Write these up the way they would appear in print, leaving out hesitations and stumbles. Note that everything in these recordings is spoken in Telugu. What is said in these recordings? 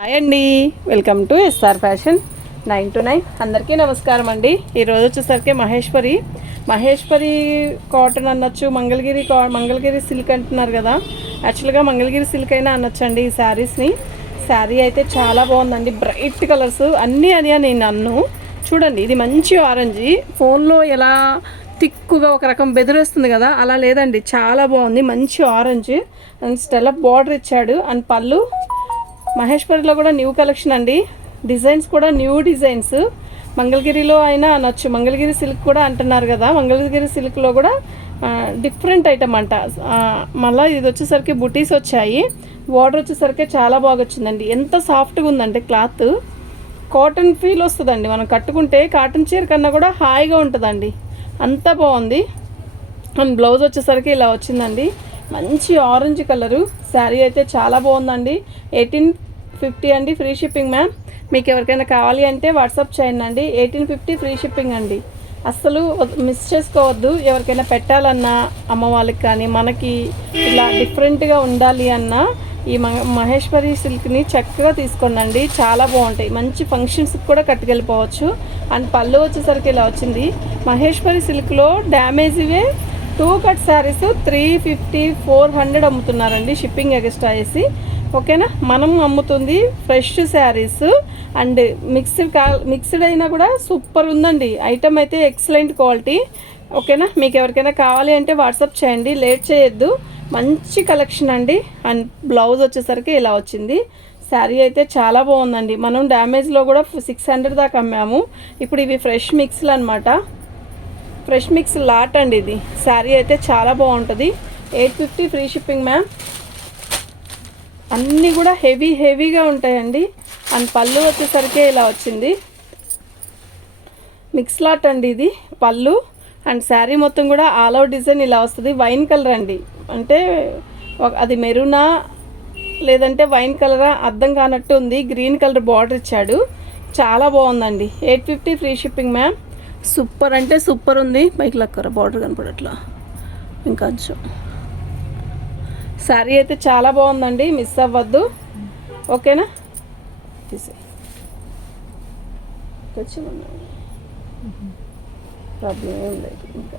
హాయ్ అండి, welcome to SR fashion 9 to 9. అందరికీ నమస్కారం అండి. ఈరోజు వచ్చేసరికి మహేశ్వరి కాటన్ అనొచ్చు, మంగళగిరి సిల్క్ అంటున్నారు కదా. యాక్చువల్గా మంగళగిరి సిల్క్ అయినా అనొచ్చండి ఈ శారీస్ని. శారీ అయితే చాలా బాగుందండి, బ్రైట్ కలర్స్ అన్నీ అని నేను అన్ను. చూడండి, ఇది మంచి ఆరెంజ్. ఫోన్లో ఎలా తిక్కుగా ఒక రకం బెదిరేస్తుంది కదా, అలా లేదండి, చాలా బాగుంది. మంచి ఆరెంజ్ అండ్ స్టెలప్ బార్డర్ ఇచ్చాడు. అండ్ పళ్ళు మహేశ్వరిలో కూడా న్యూ కలెక్షన్ అండి. డిజైన్స్ కూడా న్యూ డిజైన్స్. మంగళగిరిలో అయినా అనొచ్చు, మంగళగిరి సిల్క్ కూడా అంటున్నారు కదా. మంగళగిరి సిల్క్లో కూడా డిఫరెంట్ ఐటమ్ అంట. మళ్ళీ ఇది వచ్చేసరికి బుటీస్ వచ్చాయి. బార్డర్ వచ్చేసరికి చాలా బాగా వచ్చిందండి. ఎంత సాఫ్ట్గా ఉందంటే క్లాత్ కాటన్ ఫీల్ వస్తుందండి. మనం కట్టుకుంటే కాటన్ చీర కన్నా కూడా హాయిగా ఉంటుందండి, అంత బాగుంది. అండ్ బ్లౌజ్ వచ్చేసరికి ఇలా వచ్చిందండి, మంచి ఆరెంజ్ కలరు. శారీ అయితే చాలా బాగుందండి. 1850 అండి, ఫ్రీ షిప్పింగ్ మ్యామ్. మీకు ఎవరికైనా కావాలి అంటే వాట్సాప్ చేయండి అండి. 1850 ఫ్రీ షిప్పింగ్ అండి. అస్సలు మిస్ చేసుకోవద్దు. ఎవరికైనా పెట్టాలన్నా అమ్మ వాళ్ళకి కానీ మనకి ఇలా డిఫరెంట్గా ఉండాలి అన్నా ఈ మహేశ్వరి సిల్క్ని చక్కగా తీసుకోండి. చాలా బాగుంటాయి, మంచి ఫంక్షన్స్కి కూడా కట్టుకెళ్ళిపోవచ్చు. అండ్ పళ్ళు వచ్చేసరికి ఇలా వచ్చింది. మహేశ్వరి సిల్క్లో డ్యామేజ్వే 2 కట్ శారీస్ 350, 400 అమ్ముతున్నారండి, షిప్పింగ్ ఎక్స్ట్రా వేసి. ఓకేనా, మనం అమ్ముతుంది ఫ్రెష్ శారీస్. అండ్ మిక్స్డ్ అయినా కూడా సూపర్ ఉందండి. ఐటమ్ అయితే ఎక్సలెంట్ క్వాలిటీ. ఓకేనా, మీకు ఎవరికైనా కావాలి అంటే వాట్సాప్ చేయండి, లేట్ చేయొద్దు. మంచి కలెక్షన్ అండి. అండ్ బ్లౌజ్ వచ్చేసరికి ఇలా వచ్చింది. శారీ అయితే చాలా బాగుందండి. మనం డ్యామేజ్లో కూడా 600 దాకా అమ్మాము. ఇప్పుడు ఇవి ఫ్రెష్ మిక్స్లు అనమాట. ఫ్రెష్ మిక్స్ లాట్ అండి ఇది. శారీ అయితే చాలా బాగుంటుంది. 850 ఫ్రీ షిప్పింగ్ మ్యామ్. అన్నీ కూడా హెవీగా ఉంటాయండి. అండ్ పళ్ళు వచ్చేసరికి ఇలా వచ్చింది. మిక్స్ లాట్ అండి ఇది పళ్ళు. అండ్ శారీ మొత్తం కూడా ఆల్ అవుట్ డిజైన్ ఇలా వస్తుంది. వైన్ కలర్ అండి, అంటే అది మెరూనా లేదంటే వైన్ కలరా అర్థం కానట్టు ఉంది. గ్రీన్ కలర్ బార్డర్ ఇచ్చాడు, చాలా బాగుందండి. 850 ఫ్రీ షిప్పింగ్ మ్యామ్. సూపర్ అంటే సూపర్ ఉంది. బైక్ లక్కర బార్డర్ కనపడట్లా ఇంకొంచెం. శారీ అయితే చాలా బాగుందండి, మిస్ అవ్వద్దు. ఓకేనా, ప్రాబ్లం ఏం లేదు. ఇంకా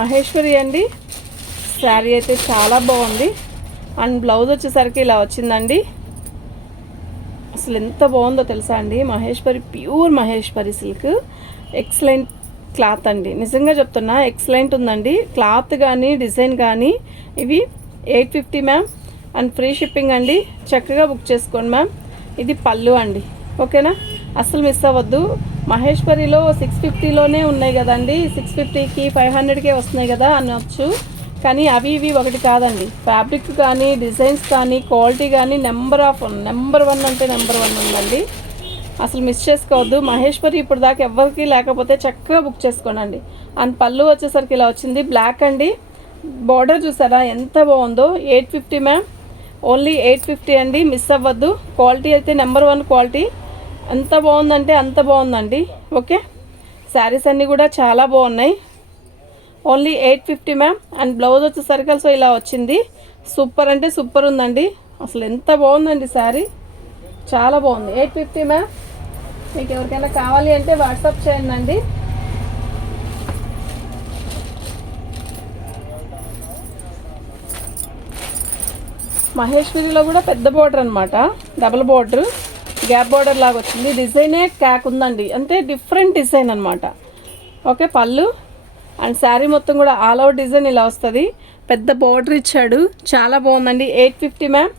మహేశ్వరి అండి. శారీ అయితే చాలా బాగుంది. అండ్ బ్లౌజ్ వచ్చేసరికి ఇలా వచ్చిందండి. అసలు ఎంత బాగుందో తెలుసా అండి. Maheshwari, pure Maheshwari silk, excellent cloth అండి. నిజంగా చెప్తున్నా, ఎక్సలెంట్ ఉందండి క్లాత్ కానీ డిజైన్ కానీ. ఇవి 850 మ్యామ్. అండ్ ఫ్రీ షిప్పింగ్ అండి. చక్కగా బుక్ చేసుకోండి మ్యామ్. ఇది పళ్ళు అండి. ఓకేనా, అస్సలు మిస్ అవ్వద్దు. మహేశ్వరిలో 650లోనే ఉన్నాయి కదండి, 650కి 500కే వస్తున్నాయి కదా అనొచ్చు. కానీ అవి ఇవి ఒకటి కాదండి. ఫ్యాబ్రిక్ కానీ డిజైన్స్ కానీ క్వాలిటీ కానీ నెంబర్ 1 అంటే నెంబర్ 1 ఉందండి. అసలు మిస్ చేసుకోవద్దు. మహేశ్వరి ఇప్పుడు దాకా ఎవరికి లేకపోతే చక్కగా బుక్ చేసుకోండి. అండ్ పళ్ళు వచ్చేసరికి ఇలా వచ్చింది, బ్లాక్ అండి. బార్డర్ చూసారా ఎంత బాగుందో. 850 మ్యామ్, ఓన్లీ 850 అండి, మిస్ అవ్వద్దు. క్వాలిటీ అయితే నెంబర్ 1 క్వాలిటీ. ఎంత బాగుందంటే అంత బాగుందండి. ఓకే, శారీస్ అన్నీ కూడా చాలా బాగున్నాయి. Only 850 ma'am. అండ్ బ్లౌజ్ వచ్చేసరికి సో ఇలా వచ్చింది. సూపర్ అంటే సూపర్ ఉందండి. అసలు ఎంత బాగుందండి శారీ, చాలా బాగుంది. 850 మ్యామ్. మీకు ఎవరికైనా కావాలి అంటే వాట్సాప్ చేయండి అండి. మహేశ్వరిలో కూడా పెద్ద బార్డర్ అనమాట, డబుల్ బార్డర్, గ్యాప్ బార్డర్ లాగా వచ్చింది. డిజైనే క్యాక్ ఉందండి, అంటే డిఫరెంట్ డిజైన్ అనమాట. ఓకే, పళ్ళు అండ్ శారీ మొత్తం కూడా ఆల్ అవుట్ డిజైన్ ఇలా వస్తుంది. పెద్ద బార్డర్ ఇచ్చాడు, చాలా బాగుందండి. 850 మ్యామ్.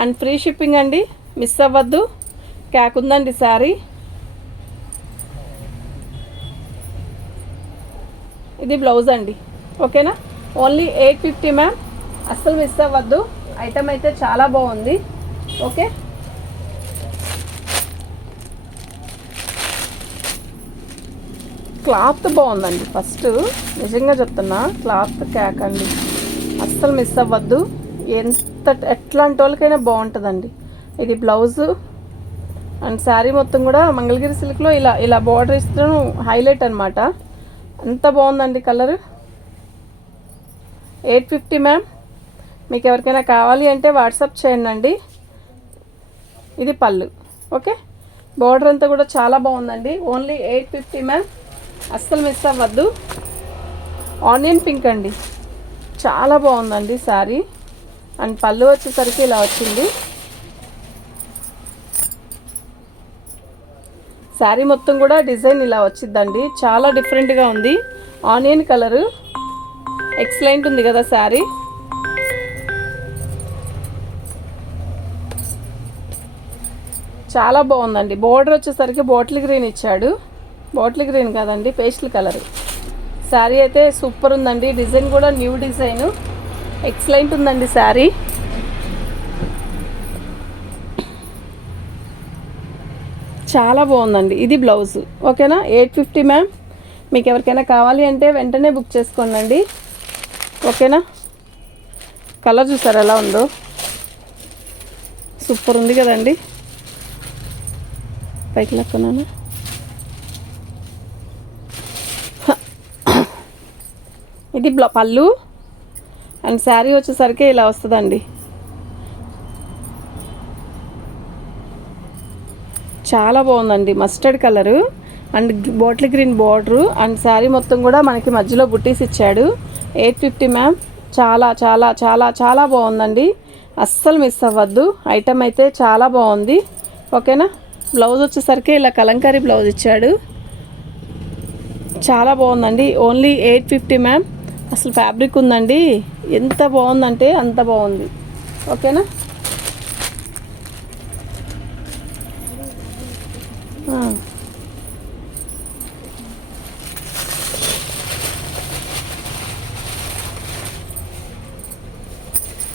అండ్ ఫ్రీ షిప్పింగ్ అండి, మిస్ అవ్వద్దు. క్యాక్ ఉందండి శారీ. ఇది బ్లౌజ్ అండి. ఓకేనా, ఓన్లీ 850 మ్యామ్. అస్సలు మిస్ అవ్వద్దు. ఐటమ్ అయితే చాలా బాగుంది. ఓకే, క్లాత్ బాగుందండి. ఫస్ట్ నిజంగా చెప్తున్నా, క్లాత్ క్యాక్ అండి, అస్సలు మిస్ అవ్వద్దు. ఎట్లాంటి వాళ్ళకైనా బాగుంటుందండి. ఇది బ్లౌజు. అండ్ శారీ మొత్తం కూడా మంగళగిరి సిల్క్లో ఇలా బార్డర్ ఇస్తూ హైలైట్ అనమాట. ఎంత బాగుందండి కలర్. 850 మ్యామ్. మీకు ఎవరికైనా కావాలి అంటే వాట్సాప్ చేయండి. ఇది పళ్ళు. ఓకే, బోర్డర్ అంతా కూడా చాలా బాగుందండి. ఓన్లీ 850 మ్యామ్, అస్సలు మిస్ అవ్వద్దు. ఆనియన్ పింక్ అండి, చాలా బాగుందండి శారీ. అండ్ పళ్ళు వచ్చేసరికి ఇలా వచ్చింది. శారీ మొత్తం కూడా డిజైన్ ఇలా వచ్చిందండి, చాలా డిఫరెంట్గా ఉంది. ఆనియన్ కలరు ఎక్సలెంట్ ఉంది కదా శారీ. చాలా బాగుందండి. బోర్డర్ వచ్చేసరికి బాటిల్ గ్రీన్ ఇచ్చాడు. బాటిల్ గ్రీన్ కాదండి, పేస్టల్ కలర్. శారీ అయితే సూపర్ ఉందండి. డిజైన్ కూడా న్యూ డిజైన్, ఎక్సలెంట్ ఉందండి శారీ. చాలా బాగుందండి. ఇది బ్లౌజ్. ఓకేనా, 850 మ్యామ్. మీకు ఎవరికైనా కావాలి అంటే వెంటనే బుక్ చేసుకోండి. ఓకేనా, కలర్ చూసారు ఎలా ఉందో, సూపర్ ఉంది కదండి. పైకి లక్కున్నాను. ఇది పళ్ళు అండ్ శారీ వచ్చేసరికి ఇలా వస్తుందండి. చాలా బాగుందండి. Mustard colour and bottle green border and sari మొత్తం కూడా మనకి మధ్యలో బుట్టీస్ ఇచ్చాడు. 850 మ్యామ్. చాలా చాలా చాలా చాలా బాగుందండి, అస్సలు మిస్ అవ్వద్దు. ఐటమ్ అయితే చాలా బాగుంది. ఓకేనా, బ్లౌజ్ వచ్చేసరికి ఇలా కలంకారీ బ్లౌజ్ ఇచ్చాడు. చాలా బాగుందండి. Only 850 ma'am. అసలు ఫ్యాబ్రిక్ ఉందండి, ఎంత బాగుందంటే అంత బాగుంది. ఓకేనా,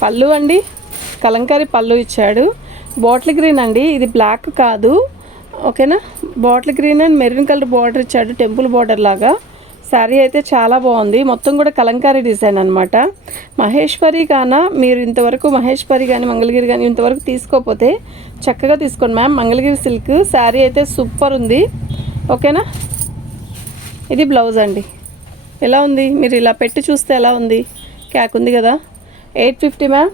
పళ్ళు అండి, కలంకారీ పళ్ళు ఇచ్చాడు. బాటిల్ గ్రీన్ అండి, ఇది బ్లాక్ కాదు. ఓకేనా, bottle green and maroon colour border ఇచ్చాడు, టెంపుల్ బార్డర్ లాగా. శారీ అయితే చాలా బాగుంది. మొత్తం కూడా కలంకారీ డిజైన్ అనమాట. మహేశ్వరి కానా మీరు ఇంతవరకు మహేశ్వరి కానీ మంగళగిరి కానీ ఇంతవరకు తీసుకోకపోతే చక్కగా తీసుకోండి మ్యామ్. మంగళగిరి సిల్క్ శారీ అయితే సూపర్ ఉంది. ఓకేనా, ఇది బ్లౌజ్ అండి. ఎలా ఉంది, మీరు ఇలా పెట్టి చూస్తే ఎలా ఉంది, క్యాక్ ఉంది కదా. 850 మ్యామ్.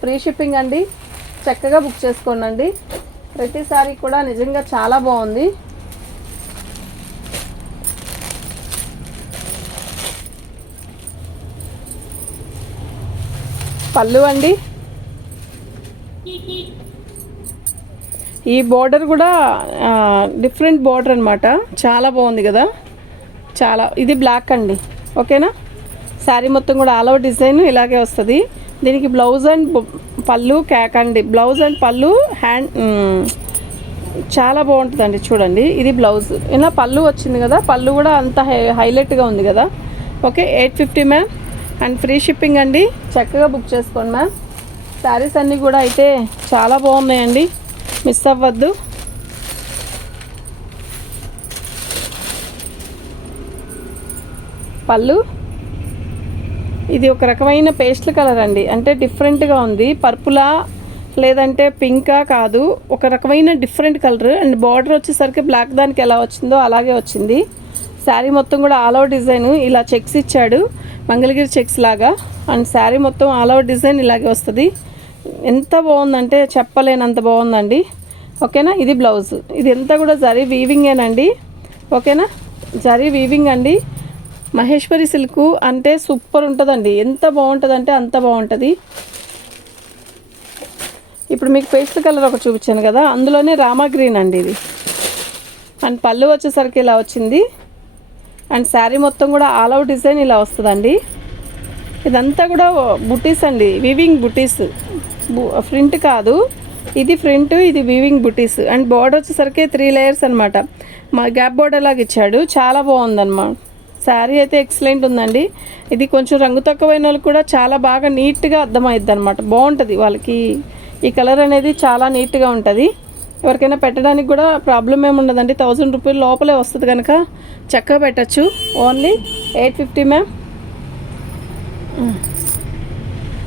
ఫ్రీ షిప్పింగ్ అండి. చక్కగా బుక్ చేసుకోండి. ప్రతి శారీ కూడా నిజంగా చాలా బాగుంది. పళ్ళు అండి, ఈ బోర్డర్ కూడా డిఫరెంట్ బోర్డర్ అనమాట, చాలా బాగుంది కదా. చాలా, ఇది బ్లాక్ అండి. ఓకేనా, శారీ మొత్తం కూడా ఆల్ ఓవర్ డిజైన్ ఇలాగే వస్తుంది. దీనికి బ్లౌజ్ అండ్ పళ్ళు క్యాక్ అండి. బ్లౌజ్ అండ్ పళ్ళు హ్యాండ్ చాలా బాగుంటుందండి. చూడండి, ఇది బ్లౌజ్. ఇలా పళ్ళు వచ్చింది కదా, పళ్ళు కూడా అంత హైలైట్గా ఉంది కదా. Okay, 850 ma'am and free shipping అండి. చక్కగా బుక్ చేసుకోండి మ్యామ్. శారీస్ అన్నీ కూడా అయితే చాలా బాగున్నాయండి, మిస్ అవ్వద్దు. పళ్ళు ఇది ఒక రకమైన పేస్టల్ కలర్ అండి, అంటే డిఫరెంట్గా ఉంది. పర్పులా లేదంటే పింకా కాదు, ఒక రకమైన డిఫరెంట్ కలర్. అండ్ బార్డర్ వచ్చేసరికి బ్లాక్ దానికి ఎలా వచ్చిందో అలాగే వచ్చింది. శారీ మొత్తం కూడా ఆల్ ఓవర్ డిజైన్ ఇలా చెక్స్ ఇచ్చాడు, మంగళగిరి చెక్స్ లాగా. అండ్ శారీ మొత్తం ఆల్ ఓవర్ డిజైన్ ఇలాగే వస్తుంది. ఎంత బాగుందంటే చెప్పలేనంత బాగుందండి. ఓకేనా, ఇది బ్లౌజ్. ఇది అంతా కూడా జరీ వీవింగేనండి. ఓకేనా, జరీ వీవింగ్ అండి. మహేశ్వరి సిల్క్ అంటే సూపర్ ఉంటుందండి, ఎంత బాగుంటుందంటే అంత బాగుంటుంది. ఇప్పుడు మీకు పేస్టల్ కలర్ ఒకటి చూపించాను కదా, అందులోనే రామా గ్రీన్ అండి ఇది. అండ్ పళ్ళు వచ్చేసరికి ఇలా వచ్చింది. అండ్ శారీ మొత్తం కూడా ఆల్ అవుట్ డిజైన్ ఇలా వస్తుందండి. ఇదంతా కూడా బుటీస్ అండి, వీవింగ్ బుటీస్. ఫ్రంట్ కాదు, ఇది ఫ్రంట్, ఇది వీవింగ్ బుటీస్. అండ్ బార్డర్ వచ్చేసరికి 3 లేయర్స్ అనమాట, మా గ్యాప్ బార్డర్ లాగా ఇచ్చాడు. చాలా బాగుందన్నమాట. శారీ అయితే ఎక్సలెంట్ ఉందండి. ఇది కొంచెం రంగు తక్కువైన వాళ్ళకి కూడా చాలా బాగా నీట్గా అర్థమైద్ది అనమాట, బాగుంటుంది వాళ్ళకి. ఈ కలర్ అనేది చాలా నీట్గా ఉంటుంది. ఎవరికైనా పెట్టడానికి కూడా ప్రాబ్లం ఏమి ఉండదండి. 1000 రూపీల లోపలే వస్తుంది కనుక చక్కగా పెట్టచ్చు. Only 850 ma'am.